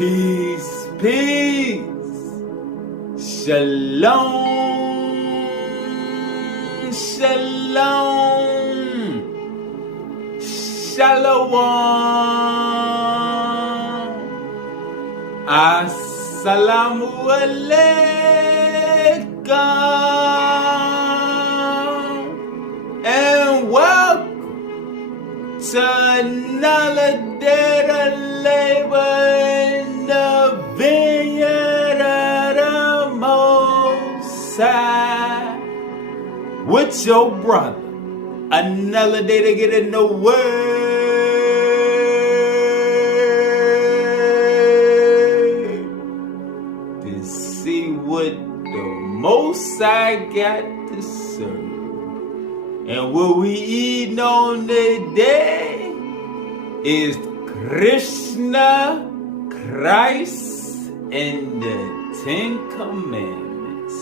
Peace, peace. Shalom, shalom. Shalom. Assalamu alaikum. And welcome to another day of labor in the vineyard of the Most High. With your brother. Another day to get in the word. To see what the Most High got to serve. And what we eating on today is Krishna, Christ, and the 10 Commandments.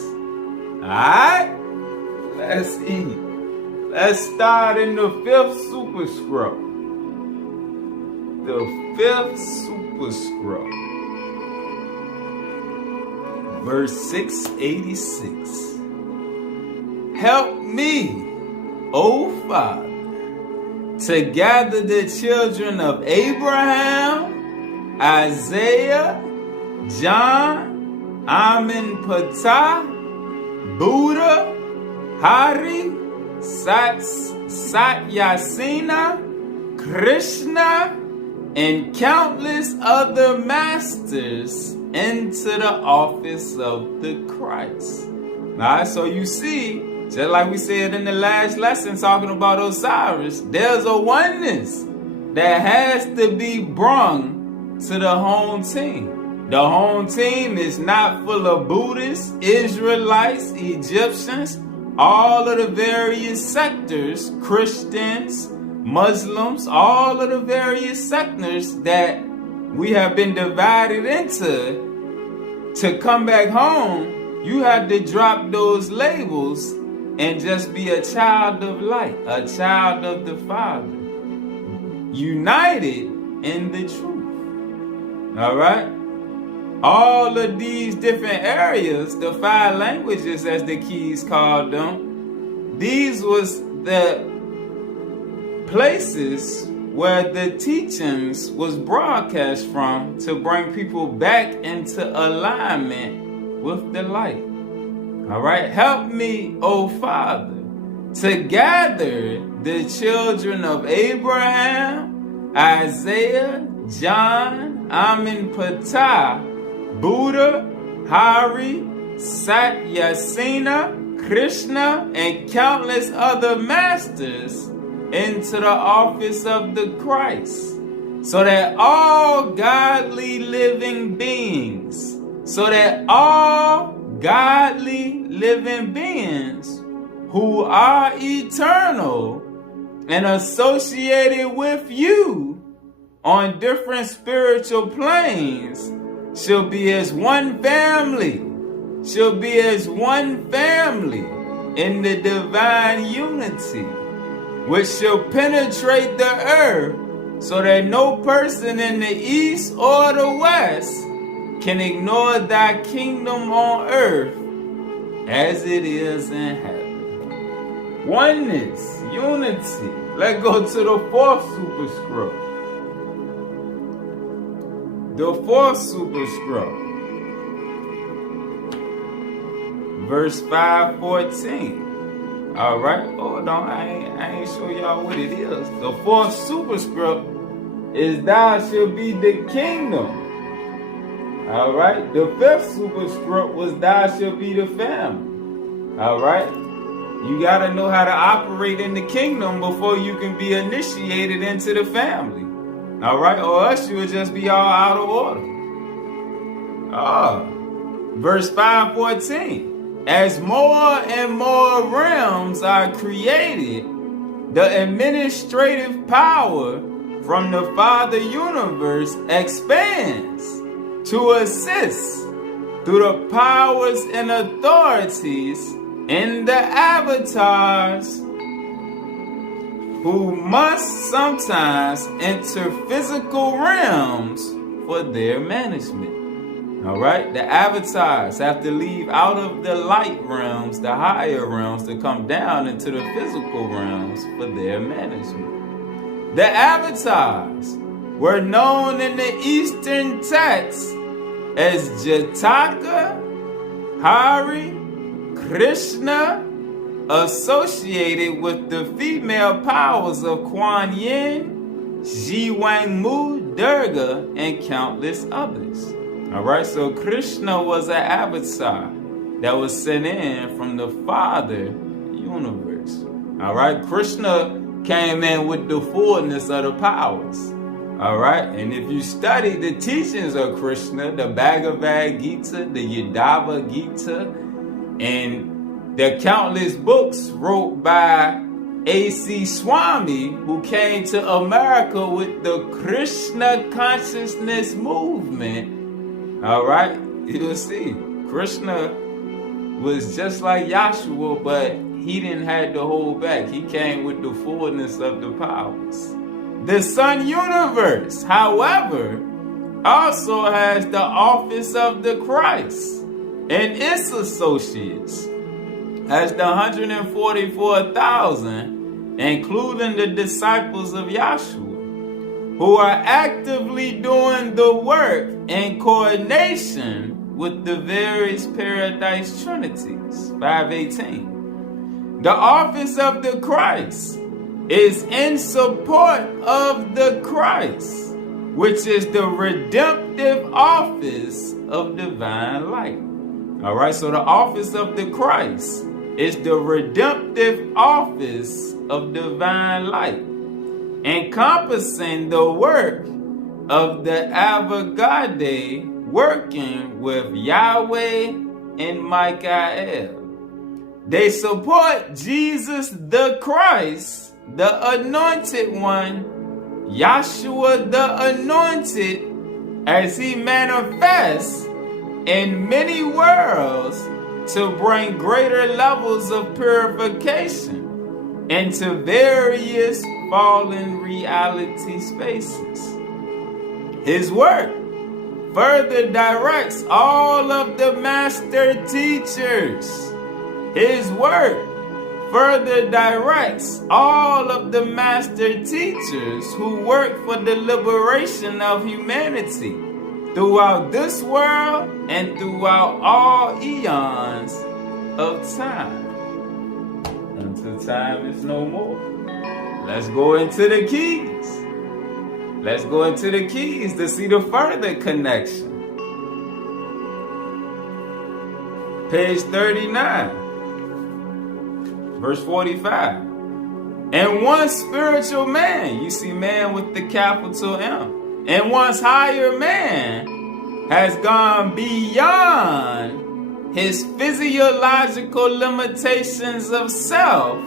Alright? Let's eat. Let's start in the 5th superscript. The 5th superscript. Verse 686. Help me, O Father, to gather the children of Abraham, Isaiah, John, Amenemhotep, Buddha, Hari, Satyasena, Krishna, and countless other masters into the office of the Christ. Alright, so you see, just like we said in the last lesson talking about Osiris, there's a oneness that has to be brung to the home team. The home team is not full of Buddhists, Israelites, Egyptians, all of the various sectors, Christians, Muslims, all of the various sectors that we have been divided into. To come back home, you have to drop those labels and just be a child of light, a child of the Father, united in the truth. All right? All of these different areas, the 5 languages as the keys called them, these was the places where the teachings was broadcast from to bring people back into alignment with the light. All right, help me, O Father, to gather the children of Abraham, Isaiah, John, Amenemhotep, Buddha, Hari, Satyasena, Krishna, and countless other masters into the office of the Christ, so that all godly living beings, who are eternal and associated with you on different spiritual planes shall be as one family, in the divine unity, which shall penetrate the earth, so that no person in the east or the west can ignore thy kingdom on earth as it is in heaven. Oneness, unity. Let's go to the 4th superscript. The 4th superscript. Verse 514. All right, hold on. I ain't show y'all what it is. The 4th superscript is thou shalt be the kingdom. All right. The 5th superscript was thou shalt be the family. All right. You got to know how to operate in the kingdom before you can be initiated into the family. All right. Or else you would just be all out of order. Verse 514. As more and more realms are created, the administrative power from the Father Universe expands to assist through the powers and authorities in the avatars who must sometimes enter physical realms for their management. All right, the avatars have to leave out of the light realms, the higher realms, to come down into the physical realms for their management. The avatars were known in the Eastern texts as Jataka, Hari, Krishna, associated with the female powers of Kuan Yin, Jiwangmu, Durga, and countless others. Alright, so Krishna was an avatar that was sent in from the Father universe. Alright, Krishna came in with the fullness of the powers. Alright, and if you study the teachings of Krishna, the Bhagavad Gita, the Yadava Gita, and the countless books wrote by A.C. Swami, who came to America with the Krishna consciousness movement, alright, you'll see, Krishna was just like Yahshua, but he didn't have to hold back. He came with the fullness of the powers. The Sun Universe, however, also has the office of the Christ and its associates as the 144,000, including the disciples of Yahshua, who are actively doing the work in coordination with the various paradise trinities. 518. The office of the Christ is in support of the Christ, which is the redemptive office of divine light. All right, so the office of the Christ is the redemptive office of divine light, encompassing the work of the Avagade working with Yahweh and Michael. They support Jesus the Christ, the anointed one, Yahshua the anointed, as he manifests in many worlds to bring greater levels of purification into various fallen reality spaces. His work further directs all of the master teachers. His work further directs all of the master teachers who work for the liberation of humanity throughout this world and throughout all eons of time, until time is no more. Let's go into the keys. Let's go into the keys to see the further connection. Page 39, verse 45. And one spiritual man, you see man with the capital M, and one's higher man has gone beyond his physiological limitations of self.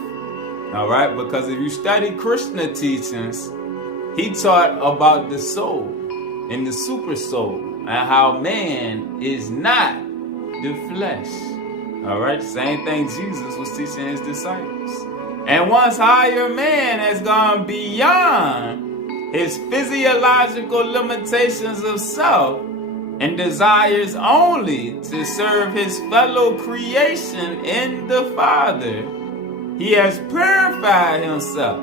All right, because if you study Krishna teachings, he taught about the soul and the super soul and how man is not the flesh. All right, same thing Jesus was teaching his disciples. And once higher man has gone beyond his physiological limitations of self and desires only to serve his fellow creation in the Father, he has purified himself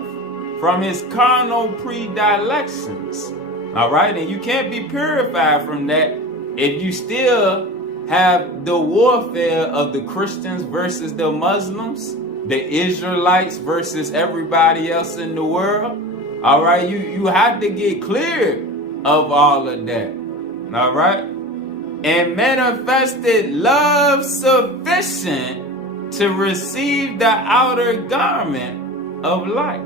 from his carnal predilections. All right, and you can't be purified from that if you still have the warfare of the Christians versus the Muslims, the Israelites versus everybody else in the world. All right, you have to get clear of all of that. All right, and manifested love sufficient to receive the outer garment of light.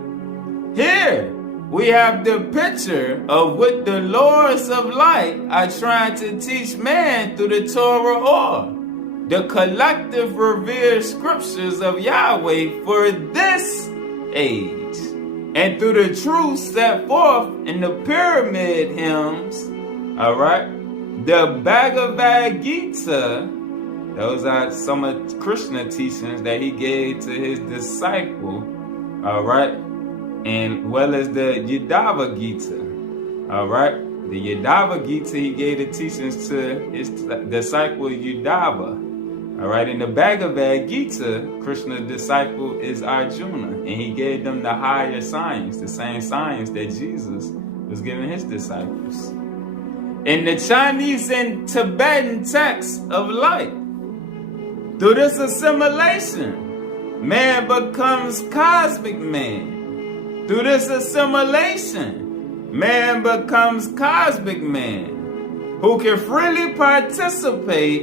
Here we have the picture of what the Lords of Light are trying to teach man through the Torah, or the collective revered scriptures of Yahweh for this age, and through the truth set forth in the pyramid hymns. All right, the Bhagavad Gita. Those are some of Krishna teachings that he gave to his disciple. All right, and well as the Yadava Gita. All right, The Yadava Gita, he gave the teachings to his disciple Yudhava. All right, in the Bhagavad Gita, Krishna's disciple is Arjuna, and he gave them the higher science, the same science that Jesus was giving his disciples. In the Chinese and Tibetan texts of light, through this assimilation, man becomes cosmic man. Through this assimilation, man becomes cosmic man, who can freely participate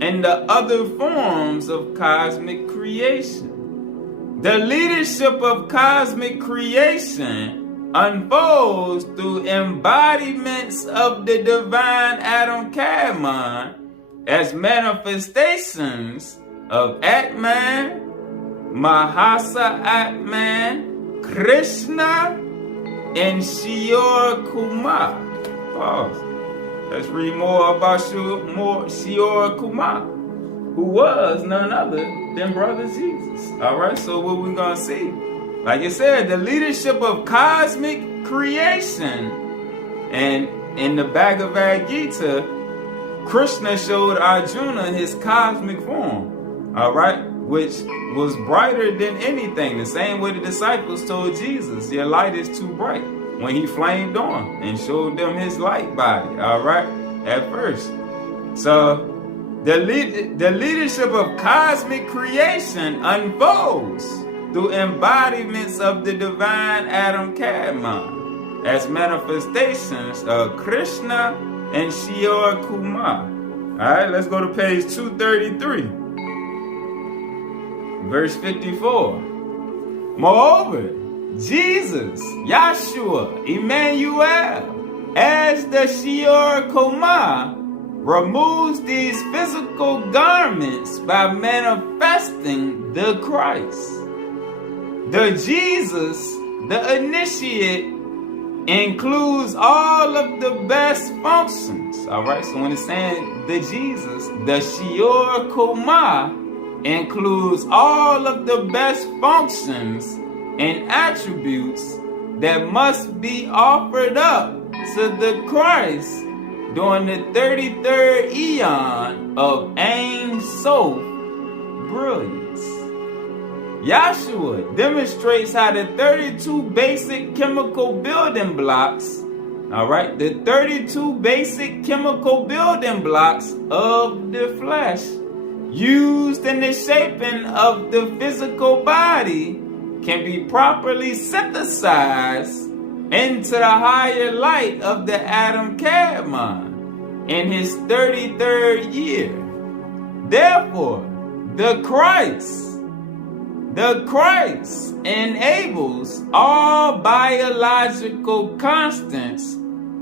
in the other forms of cosmic creation. The leadership of cosmic creation unfolds through embodiments of the divine Adam Kadmon as manifestations of Atman, Mahasa Atman, Krishna, and Shior Kumar. Pause. Let's read more about Shior Kumar, who was none other than Brother Jesus. All right, so what we're going to see? Like I said, the leadership of cosmic creation. And in the Bhagavad Gita, Krishna showed Arjuna his cosmic form. All right, which was brighter than anything. The same way the disciples told Jesus, your light is too bright, when he flamed on and showed them his light body, all right, at first. So the leadership of cosmic creation unfolds through embodiments of the divine Adam Kadmon as manifestations of Krishna and Shior Kumar. All right, let's go to page 233, verse 54. Moreover, Jesus, Yahshua, Emmanuel, as the Shior Kumar, removes these physical garments by manifesting the Christ. The Jesus, the initiate, includes all of the best functions. All right, so when it's saying the Jesus, the Shior Kumar includes all of the best functions and attributes that must be offered up to the Christ during the 33rd eon of Ein Sof brilliance. Yahshua demonstrates how the 32 basic chemical building blocks, all right, the 32 basic chemical building blocks of the flesh used in the shaping of the physical body can be properly synthesized into the higher light of the Adam Kadmon in his 33rd year. Therefore, the Christ enables all biological constants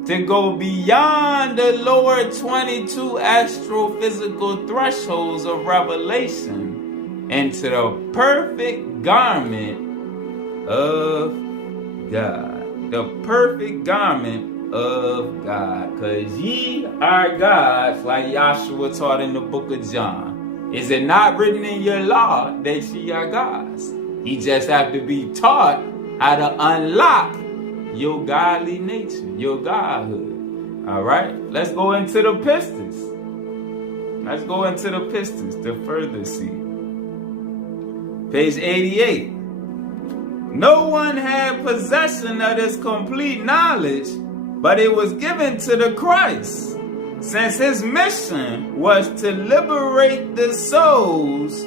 to go beyond the lower 22 astrophysical thresholds of revelation into the perfect garment of God. The perfect garment of God. Because ye are gods, like Yahshua taught in the book of John. Is it not written in your law that ye are gods? You just have to be taught how to unlock your godly nature, your godhood. All right, let's go into the pistis. Let's go into the pistis to further see. Page 88. No one had possession of this complete knowledge, but it was given to the Christ, since his mission was to liberate the souls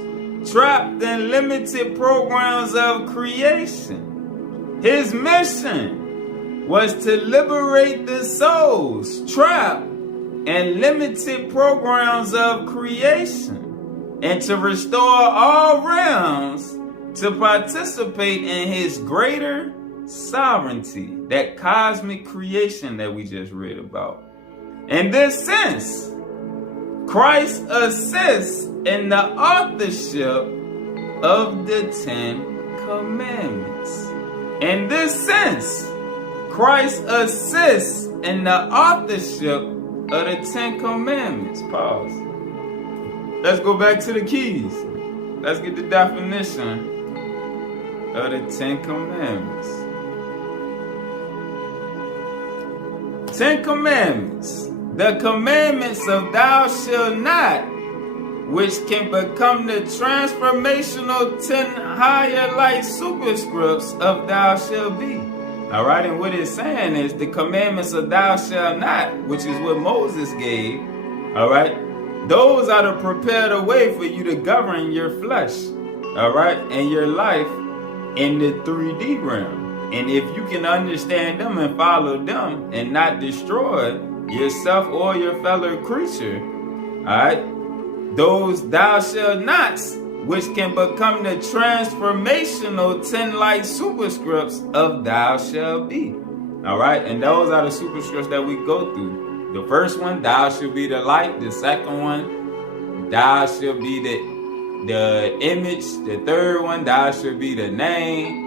trapped in limited programs of creation. His mission was to liberate the souls trapped in limited programs of creation and to restore all realms to participate in his greater sovereignty, that cosmic creation that we just read about. In this sense, Christ assists in the authorship of the 10 Commandments. In this sense, Christ assists in the authorship of the 10 Commandments. Pause. Let's go back to the keys. Let's get the definition of the 10 Commandments. 10 Commandments. The commandments of thou shalt not, which can become the transformational 10 higher light superscripts of thou shalt be. All right, and what it's saying is the commandments of thou shalt not, which is what Moses gave. All right, those are to prepare the way for you to govern your flesh. All right, and your life in the 3D realm. And if you can understand them and follow them and not destroy yourself or your fellow creature, all right, those thou shalt nots, which can become the transformational 10 light superscripts of thou shalt be. All right, and those are the superscripts that we go through. The first one, thou shalt be the light. The second one, thou shalt be the image. The third one, thou shalt be the name.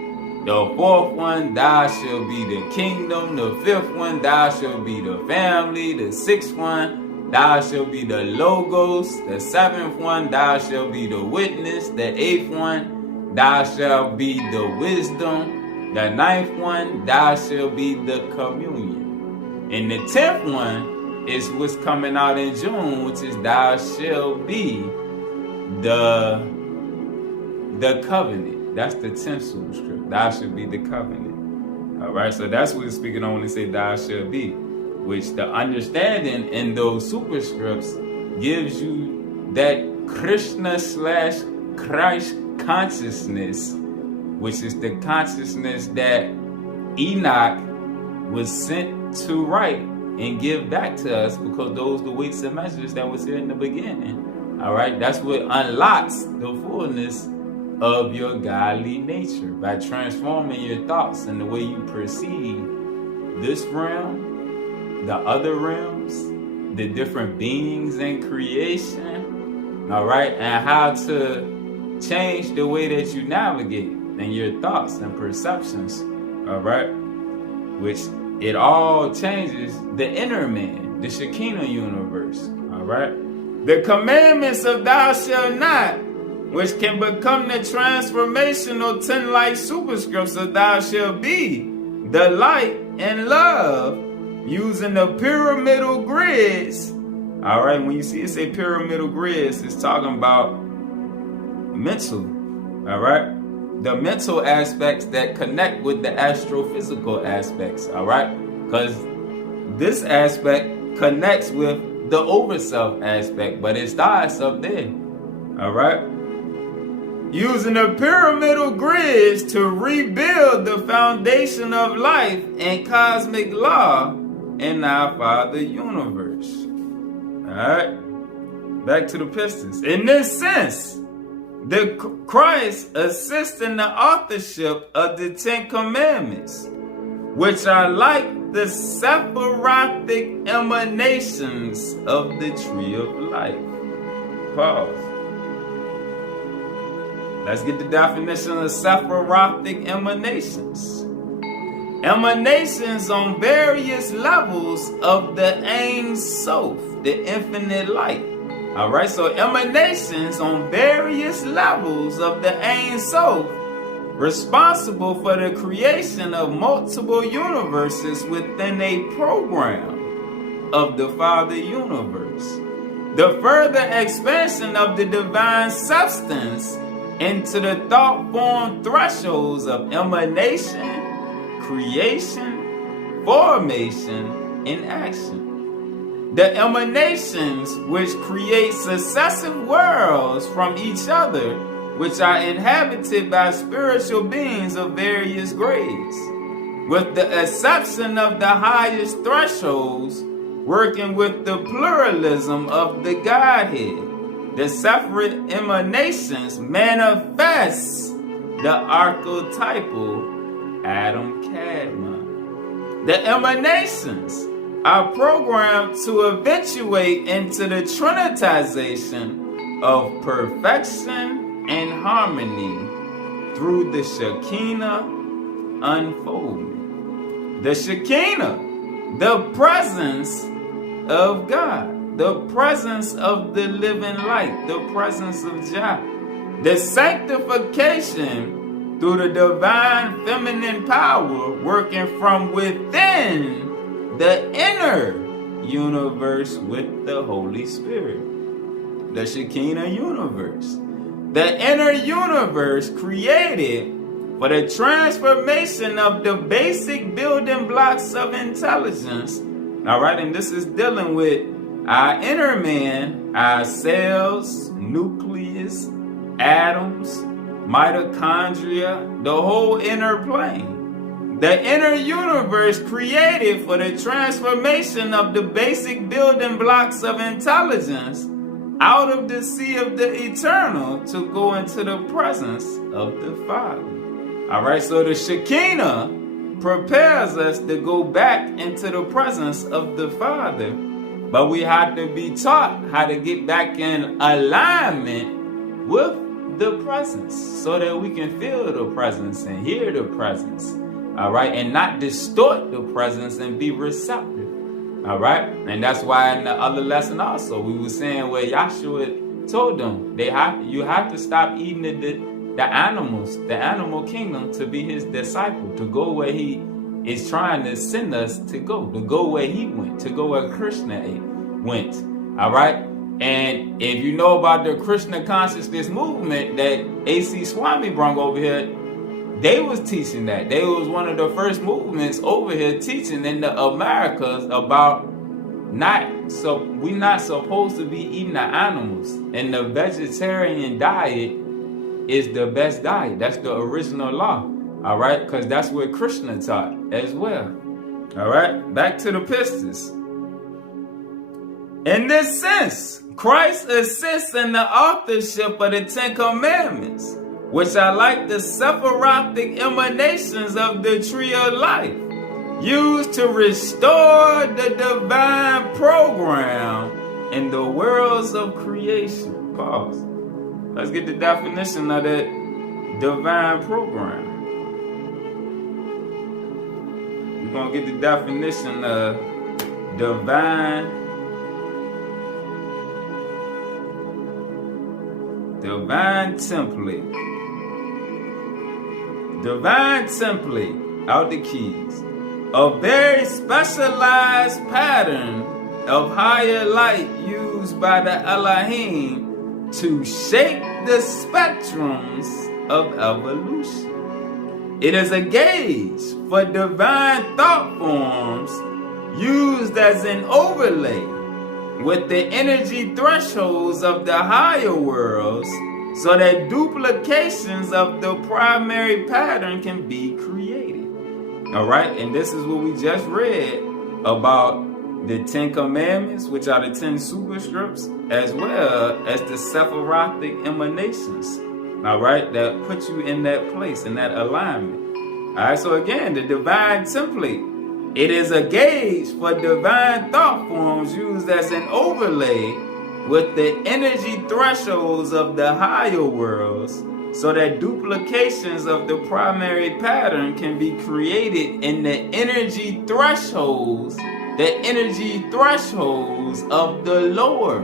The fourth one, thou shalt be the kingdom. The fifth one, thou shalt be the family. The sixth one, thou shalt be the logos. The seventh one, thou shalt be the witness. The eighth one, thou shalt be the wisdom. The ninth one, thou shalt be the communion. And the 10th one is what's coming out in June, which is thou shalt be the covenant. That's the 10th superscript. Thou shalt be the covenant. All right, so that's what it's speaking on when they say thou shalt be, which the understanding in those superscripts gives you that Krishna / Christ consciousness, which is the consciousness that Enoch was sent to write and give back to us, because those are the weights and measures that was here in the beginning. All right, that's what unlocks the fullness of your godly nature by transforming your thoughts and the way you perceive this realm, the other realms, the different beings in creation, all right, and how to change the way that you navigate and your thoughts and perceptions, all right, which it all changes the inner man, the Shekinah universe, all right. The commandments of thou shalt not, which can become the transformational 10 light superscripts of thou shalt be, the light and love, using the pyramidal grids. All right, when you see it say pyramidal grids, it's talking about mental, all right? The mental aspects that connect with the astrophysical aspects, all right? Because this aspect connects with the overself aspect, but it starts up there, all right? Using the pyramidal grids to rebuild the foundation of life and cosmic law in our Father universe. Alright, back to the Pistons. In this sense, the Christ assists in the authorship of the 10 Commandments, which are like the Sephirothic emanations of the tree of life. Pause. Let's get the definition of Sephirothic emanations. Emanations on various levels of the Ein Sof, the infinite light. All right, so emanations on various levels of the Ein Sof, responsible for the creation of multiple universes within a program of the Father universe. The further expansion of the divine substance into the thought form thresholds of emanation, creation, formation, and action. The emanations which create successive worlds from each other, which are inhabited by spiritual beings of various grades, with the exception of the highest thresholds, working with the pluralism of the Godhead. The separate emanations manifest the archetypal Adam Kadmon. The emanations are programmed to eventuate into the trinitization of perfection and harmony through the Shekinah unfolding. The Shekinah, the presence of God. The presence of the living light, the presence of Jah. The sanctification through the divine feminine power working from within the inner universe with the Holy Spirit. The Shekinah universe. The inner universe created for the transformation of the basic building blocks of intelligence. All right, and this is dealing with our inner man, our cells, nucleus, atoms, mitochondria, the whole inner plane. The inner universe created for the transformation of the basic building blocks of intelligence out of the sea of the eternal to go into the presence of the Father. All right, so the Shekinah prepares us to go back into the presence of the Father, but we have to be taught how to get back in alignment with the presence so that we can feel the presence and hear the presence. All right, and not distort the presence and be receptive. All right, and that's why in the other lesson also we were saying where Yahshua told them you have to stop eating the animals, the animal kingdom, to be his disciple, to go where he is trying to send us to go where he went, to go where Krishna went. All right, and if you know about the Krishna consciousness movement that A.C. Swami brought over here, they was teaching that. They was one of the first movements over here teaching in the Americas about we not supposed to be eating the animals. And the vegetarian diet is the best diet. That's the original law. All right? Because that's what Krishna taught as well. All right? Back to the pistis. In this sense, Christ assists in the authorship of the Ten Commandments, which are like the Sephirothic emanations of the tree of life, used to restore the divine program in the worlds of creation. Pause. Let's get the definition of that divine program. We're going to get the definition of divine template. Divine template, out the keys. A very specialized pattern of higher light used by the Elohim to shape the spectrums of evolution. It is a gauge for divine thought forms used as an overlay with the energy thresholds of the higher worlds, so that duplications of the primary pattern can be created. All right, and this is what we just read about the 10 Commandments, which are the 10 superscripts, as well as the Sephirothic emanations. All right, that put you in that place, in that alignment. All right, so again, the divine template. It is a gauge for divine thought forms used as an overlay with the energy thresholds of the higher worlds, so that duplications of the primary pattern can be created in the energy thresholds of the lower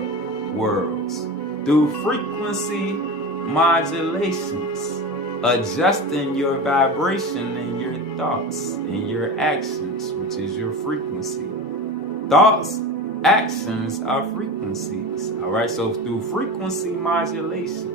worlds through frequency modulations, adjusting your vibration and your thoughts and your actions, which is your frequency. Thoughts, actions are frequencies. All right, so through frequency modulation,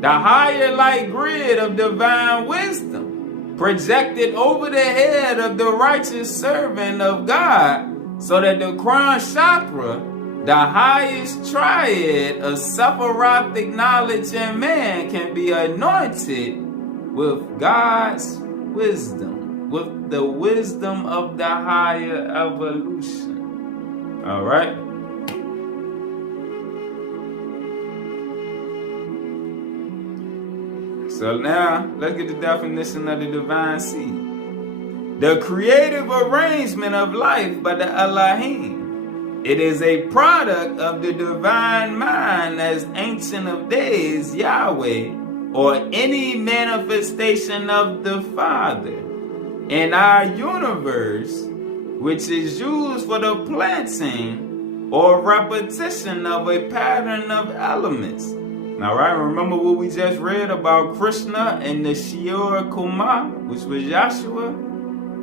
the higher light grid of divine wisdom projected over the head of the righteous servant of God, so that the crown chakra, the highest triad of Sephirothic knowledge in man, can be anointed with God's wisdom, with the wisdom of the higher evolution. All right. So now, let's get the definition of the divine seed. The creative arrangement of life by the Elohim. It is a product of the divine mind as Ancient of Days, Yahweh, or any manifestation of the Father in our universe, which is used for the planting or repetition of a pattern of elements. All right, remember what we just read about Krishna and the Shiur Kumar, which was Yahshua?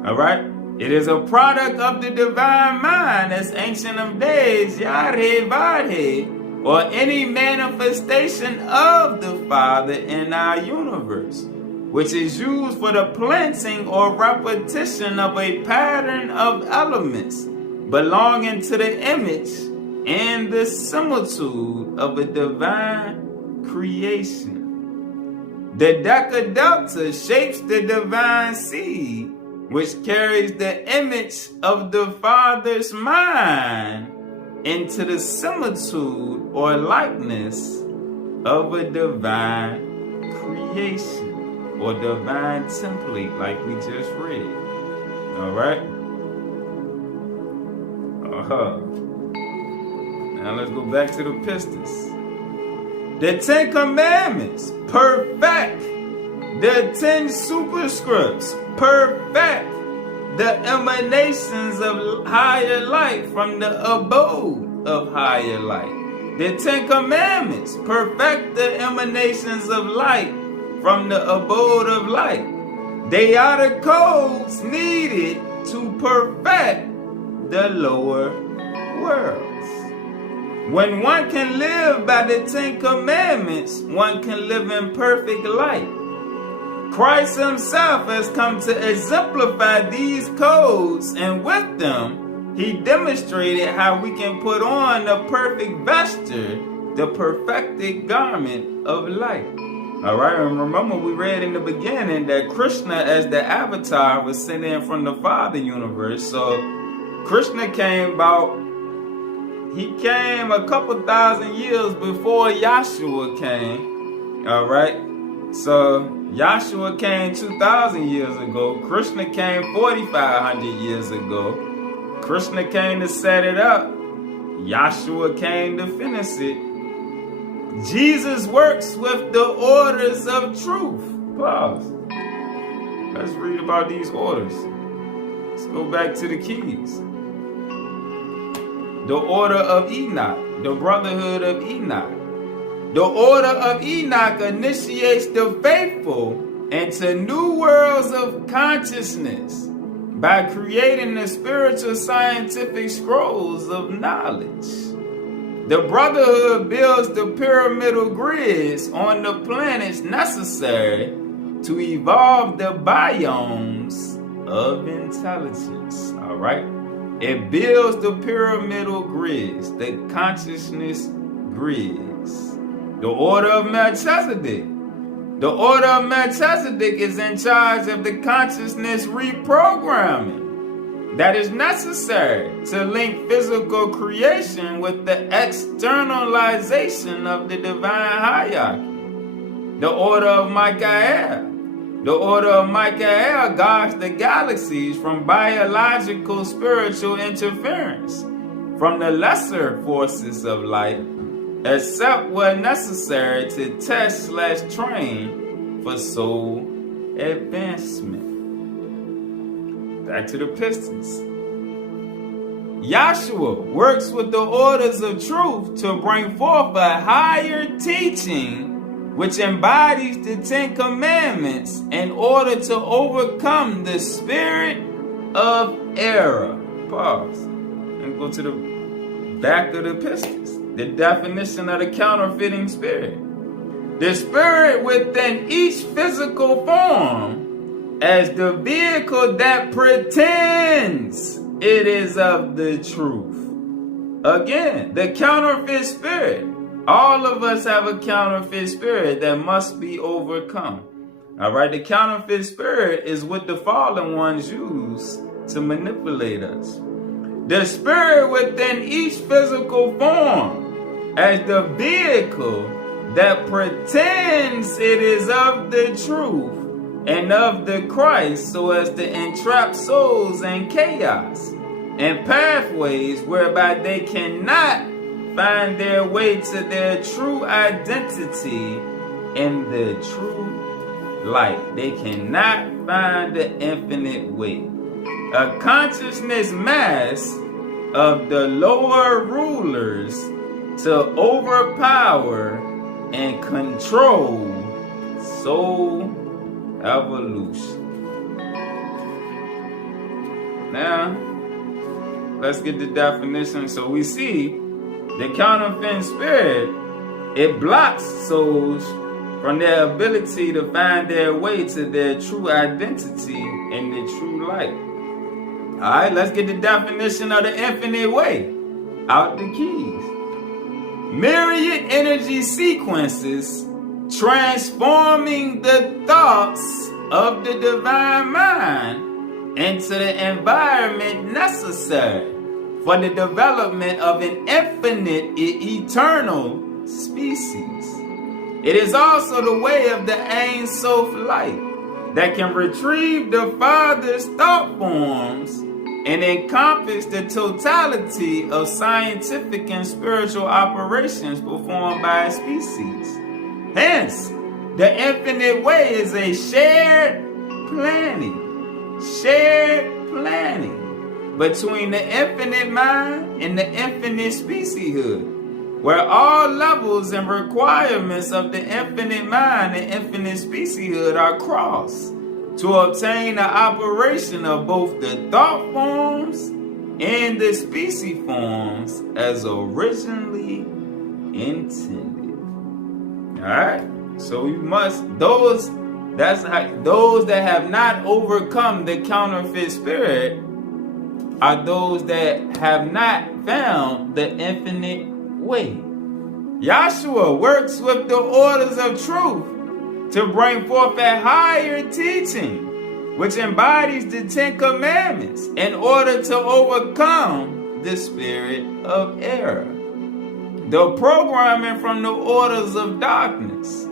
All right, It is a product of the divine mind as Ancient of Days, Yadhe Vadhe, or any manifestation of the Father in our universe, which is used for the planting or repetition of a pattern of elements belonging to the image and the similitude of a divine creation. The Deca-Delta shapes the divine seed, which carries the image of the Father's mind into the similitude or likeness of a divine creation or divine template, like we just read. All right? Now let's go back to the pistis. The 10 Commandments perfect the 10 superscripts, perfect the emanations of higher light from the abode of higher light. The 10 Commandments perfect the emanations of light from the abode of light. They are the codes needed to perfect the lower worlds. When one can live by the 10 Commandments, one can live in perfect light. Christ himself has come to exemplify these codes, and with them, he demonstrated how we can put on the perfect vesture, the perfected garment of light. All right, and remember we read in the beginning that Krishna as the avatar was sent in from the Father universe. So Krishna came a couple thousand years before Yahshua came. All right, so Yahshua came 2,000 years ago. Krishna came 4,500 years ago. Krishna came to set it up. Yahshua came to finish it. Jesus works with the orders of truth. Pause. Let's read about these orders. Let's go back to the keys. The order of Enoch, the brotherhood of Enoch. The order of Enoch initiates the faithful into new worlds of consciousness by creating the spiritual scientific scrolls of knowledge. The brotherhood builds the pyramidal grids on the planets necessary to evolve the biomes of intelligence. All right? It builds the pyramidal grids, the consciousness grids. The order of Melchizedek. The order of Melchizedek is in charge of the consciousness reprogramming that is necessary to link physical creation with the externalization of the divine hierarchy. The order of Michael. The order of Michael guards the galaxies from biological spiritual interference from the lesser forces of light, except when necessary to test/train for soul advancement. Back to the Pistons. Yahshua works with the orders of truth to bring forth a higher teaching which embodies the 10 Commandments in order to overcome the spirit of error. Pause. And go to the back of the Pistons. The definition of the counterfeiting spirit. The spirit within each physical form as the vehicle that pretends it is of the truth. Again, the counterfeit spirit. All of us have a counterfeit spirit that must be overcome. All right, the counterfeit spirit is what the fallen ones use to manipulate us. The spirit within each physical form as the vehicle that pretends it is of the truth and of the Christ, so as to entrap souls in chaos and pathways whereby they cannot find their way to their true identity in the true light. They cannot find the infinite way. A consciousness mass of the lower rulers to overpower and control soul evolution. Now, let's get the definition. So we see the counterfeit spirit, it blocks souls from their ability to find their way to their true identity and the true light. Alright, let's get the definition of the infinite way. Out the keys. Myriad energy sequences transforming the thoughts of the divine mind into the environment necessary for the development of an infinite eternal species. It is also the way of the Ein Sof light that can retrieve the Father's thought forms and encompass the totality of scientific and spiritual operations performed by a species. Hence, the infinite way is a shared planning between the infinite mind and the infinite specieshood, where all levels and requirements of the infinite mind and infinite specieshood are crossed to obtain the operation of both the thought forms and the species forms as originally intended. Alright? So we must, those that have not overcome the counterfeit spirit are those that have not found the infinite way. Yahshua works with the orders of truth to bring forth a higher teaching, which embodies the 10 Commandments in order to overcome the spirit of error. The programming from the orders of darkness.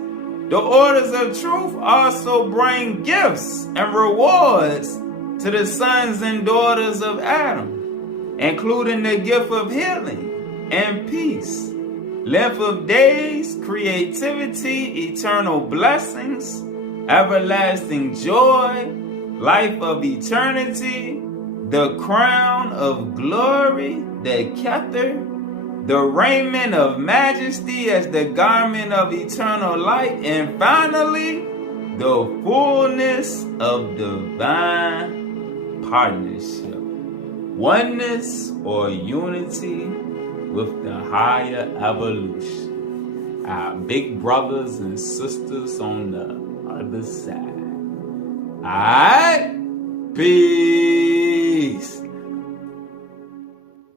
The orders of truth also bring gifts and rewards to the sons and daughters of Adam, including the gift of healing and peace, length of days, creativity, eternal blessings, everlasting joy, life of eternity, the crown of glory, the Kether, the raiment of majesty as the garment of eternal light, and finally, the fullness of divine partnership, oneness or unity with the higher evolution. Our big brothers and sisters on the other side. Alright? Peace.